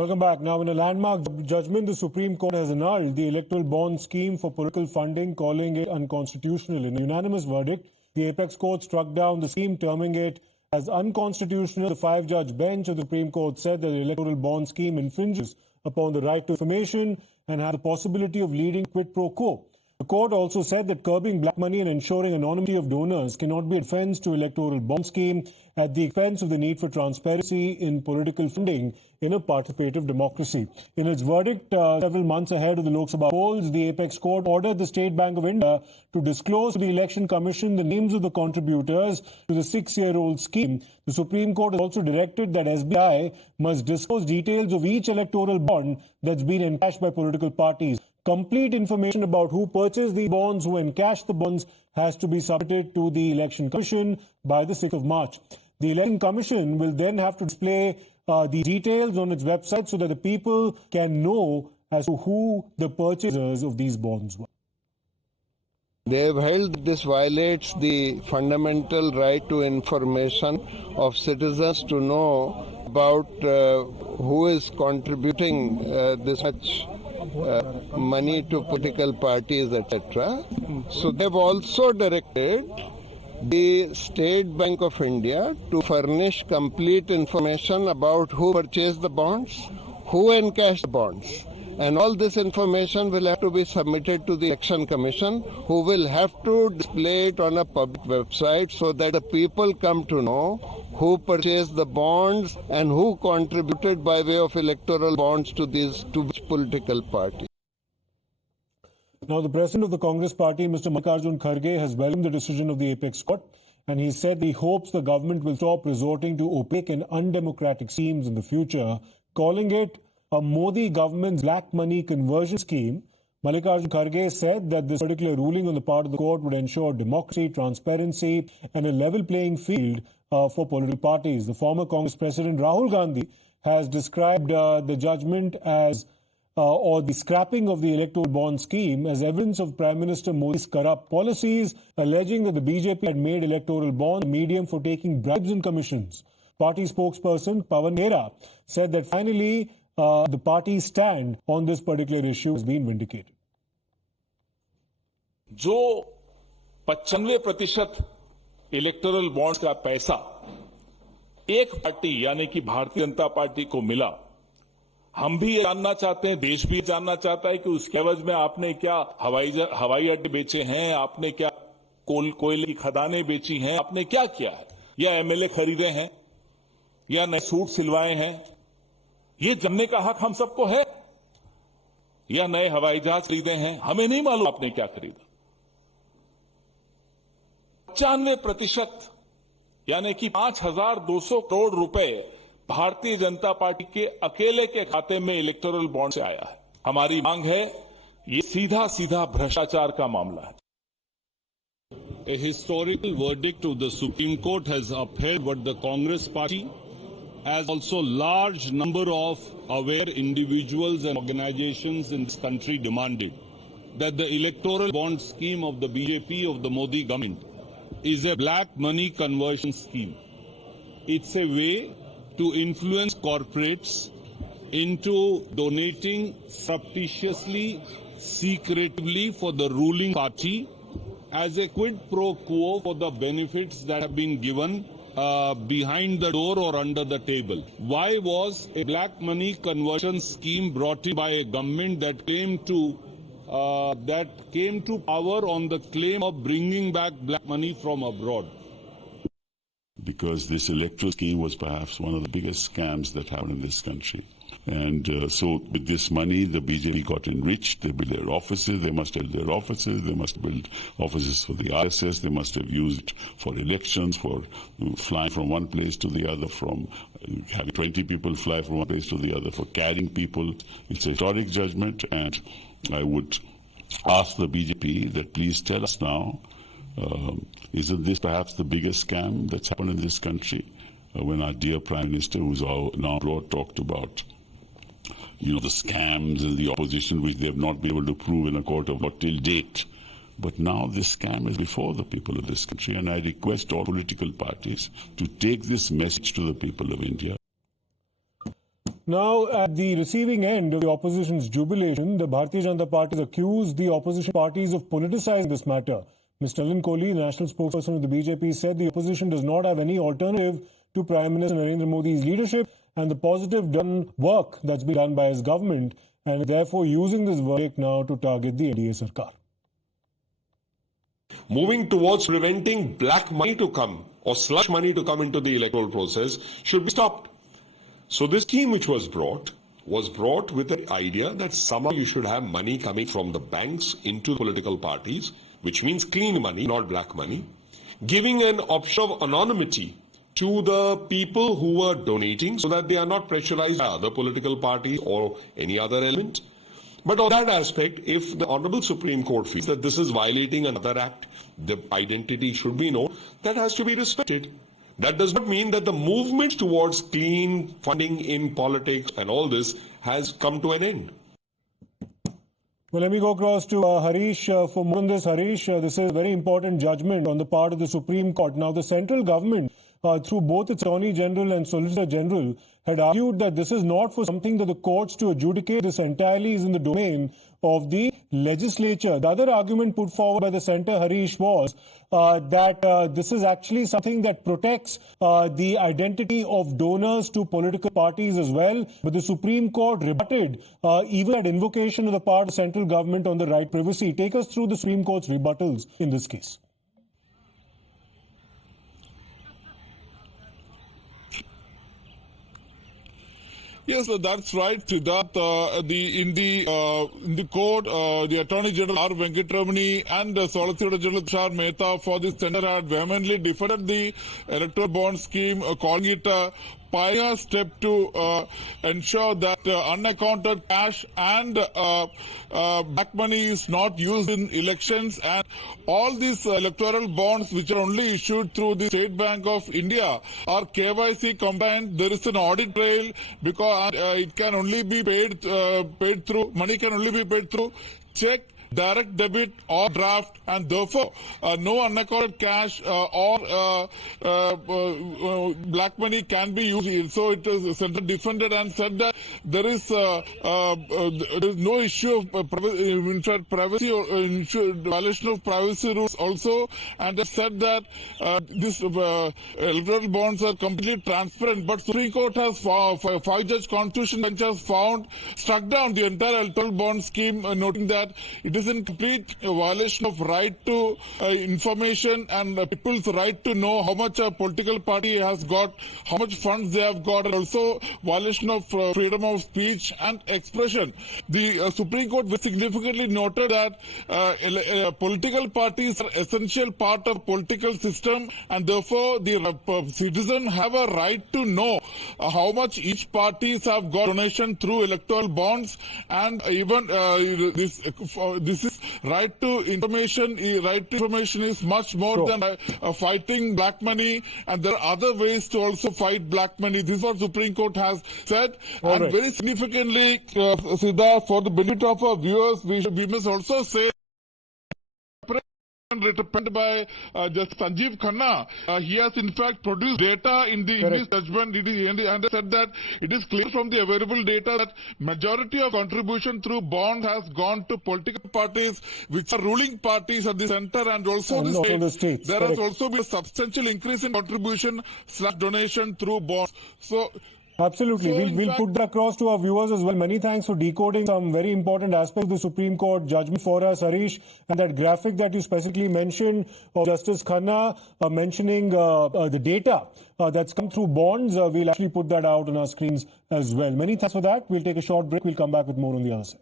Welcome back. Now, in a landmark judgment, the Supreme Court has annulled the electoral bond scheme for political funding, calling it unconstitutional. In a unanimous verdict, the apex court struck down the scheme, terming it as unconstitutional. The five-judge bench of the Supreme Court said that the electoral bond scheme infringes upon the right to information and has the possibility of leading quid pro quo. The court also said that curbing black money and ensuring anonymity of donors cannot be a defense to electoral bond scheme at the expense of the need for transparency in political funding in a participative democracy. In its verdict, several months ahead of the Lok Sabha polls, the apex court ordered the State Bank of India to disclose to the Election Commission the names of the contributors to the 6-year-old scheme. The Supreme Court has also directed that SBI must disclose details of each electoral bond that's been encashed by political parties. Complete information about who purchased the bonds, who encashed the bonds, has to be submitted to the Election Commission by the 6th of March. The Election Commission will then have to display the details on its website so that the people can know as to who the purchasers of these bonds were. They have held this violates the fundamental right to information of citizens to know about who is contributing this much money to political parties, etc. So they have also directed the State Bank of India to furnish complete information about who purchased the bonds, who encashed the bonds. And all this information will have to be submitted to the Election Commission, who will have to display it on a public website so that the people come to know who purchased the bonds and who contributed by way of electoral bonds to which political party. Now, the president of the Congress party, Mr. Mallikarjun Kharge, has welcomed the decision of the apex court, and he said he hopes the government will stop resorting to opaque and undemocratic schemes in the future, calling it a Modi government's black money conversion scheme. Mallikarjun Kharge said that this particular ruling on the part of the court would ensure democracy, transparency, and a level playing field for political parties. The former Congress President Rahul Gandhi has described the judgment as or the scrapping of the electoral bond scheme as evidence of Prime Minister Modi's corrupt policies, alleging that the BJP had made electoral bond a medium for taking bribes and commissions. Party spokesperson Pawan Mehra said that finally the party's stand on this particular issue has been vindicated. जो 95% electoral bond का पैसा एक party यानी कि Bharatiya Janata party को मिला, हम भी ये जानना चाहते हैं, देश भी जानना चाहता है कि उसके एवज में आपने क्या हवाई अड्डे बेचे हैं, आपने क्या कोयले की खदानें बेची हैं, आपने क्या किया है, या एमएलए खरीदे हैं, या नए सूट सिलवाए हैं, ये जानने का हक हम सबको है, या नए हवाई जहाज खरीदे हैं, हमें नहीं मालूम आपने क्या खरीदा। 95% यानी कि 5,200 करोड़ रुपए भारतीय जनता पार्टी के अकेले के खाते में इलेक्टोरल बॉन्ड से आया है। हमारी मांग है, ये सीधा सीधा भ्रष्टाचार का मामला है। A historical verdict of the Supreme Court has upheld what the Congress party, as also large number of aware individuals and organizations in this country demanded, that the electoral bond scheme of the BJP, of the Modi government, is a black money conversion scheme. It's a way to influence corporates into donating surreptitiously, secretively for the ruling party as a quid pro quo for the benefits that have been given behind the door or under the table. Why was a black money conversion scheme brought in by a government that came to power on the claim of bringing back black money from abroad? Because this electoral scheme was perhaps one of the biggest scams that happened in this country. And so with this money, the BJP got enriched. They built their offices. They must have their offices. They must build offices for the RSS. They must have used it for elections, for flying from one place to the other, from having 20 people fly from one place to the other, for carrying people. It's a historic judgment, and I would ask the BJP that please tell us now, isn't this perhaps the biggest scam that's happened in this country? When our dear Prime Minister, who's now abroad, talked about the scams and the opposition, which they have not been able to prove in a court of law till date. But now this scam is before the people of this country, and I request all political parties to take this message to the people of India. Now, at the receiving end of the opposition's jubilation, the Bharatiya Janata Party has accused the opposition parties of politicizing this matter. Mr. Nalin Kohli, the national spokesperson of the BJP, said the opposition does not have any alternative to Prime Minister Narendra Modi's leadership and the positive work that's been done by his government, and therefore using this verdict now to target the NDA Sarkar. Moving towards preventing black money to come or slush money to come into the electoral process should be stopped. So this scheme which was brought with the idea that somehow you should have money coming from the banks into political parties, which means clean money, not black money, giving an option of anonymity to the people who are donating so that they are not pressurized by other political parties or any other element. But on that aspect, if the Honorable Supreme Court feels that this is violating another act, the identity should be known, that has to be respected. That does not mean that the movement towards clean funding in politics and all this has come to an end. Well, let me go across to Harish for more on this. Harish, this is a very important judgment on the part of the Supreme Court. Now, the central government, through both its Attorney General and Solicitor General, had argued that this is not for something that the courts to adjudicate. This entirely is in the domain of the legislature. The other argument put forward by the centre, Harish, was that this is actually something that protects the identity of donors to political parties as well. But the Supreme Court rebutted even that invocation of the part of the central government on the right to privacy. Take us through the Supreme Court's rebuttals in this case. Yes, that's right, Siddharth. In the court, the Attorney General R. Venkatramani and Solicitor General Tushar Mehta for the centre had vehemently defended the electoral bond scheme, calling it a pioneer step to ensure that unaccounted cash and black money is not used in elections, and all these electoral bonds which are only issued through the State Bank of India are KYC compliant. There is an audit trail because it can only be paid through, money can only be paid through check, direct debit or draft, and therefore no unaccounted cash or black money can be used. So it is central defended and said that there is no issue of privacy or violation of privacy rules also, and it said that this electoral bonds are completely transparent. But Supreme Court has five-judge constitution bench has struck down the entire electoral bond scheme, noting that it is in complete violation of right to information and people's right to know how much a political party has got, how much funds they have got, and also violation of freedom of speech and expression. The Supreme Court significantly noted that political parties are essential part of political system, and therefore the citizen have a right to know how much each parties have got donation through electoral bonds, and even this is right to information. Right to information is much more than fighting black money, and there are other ways to also fight black money. This is what Supreme Court has said. And very significantly, Siddharth, for the benefit of our viewers, we must also say represented by Justice Sanjeev Khanna. He has in fact produced data in this judgment, and said that it is clear from the available data that majority of contribution through bonds has gone to political parties which are ruling parties at the centre and also the states. There has also been a substantial increase in contribution / donation through bonds. So absolutely. We'll put that across to our viewers as well. Many thanks for decoding some very important aspects of the Supreme Court judgment for us, Harish. And that graphic that you specifically mentioned of Justice Khanna mentioning the data that's come through bonds, we'll actually put that out on our screens as well. Many thanks for that. We'll take a short break. We'll come back with more on the other side.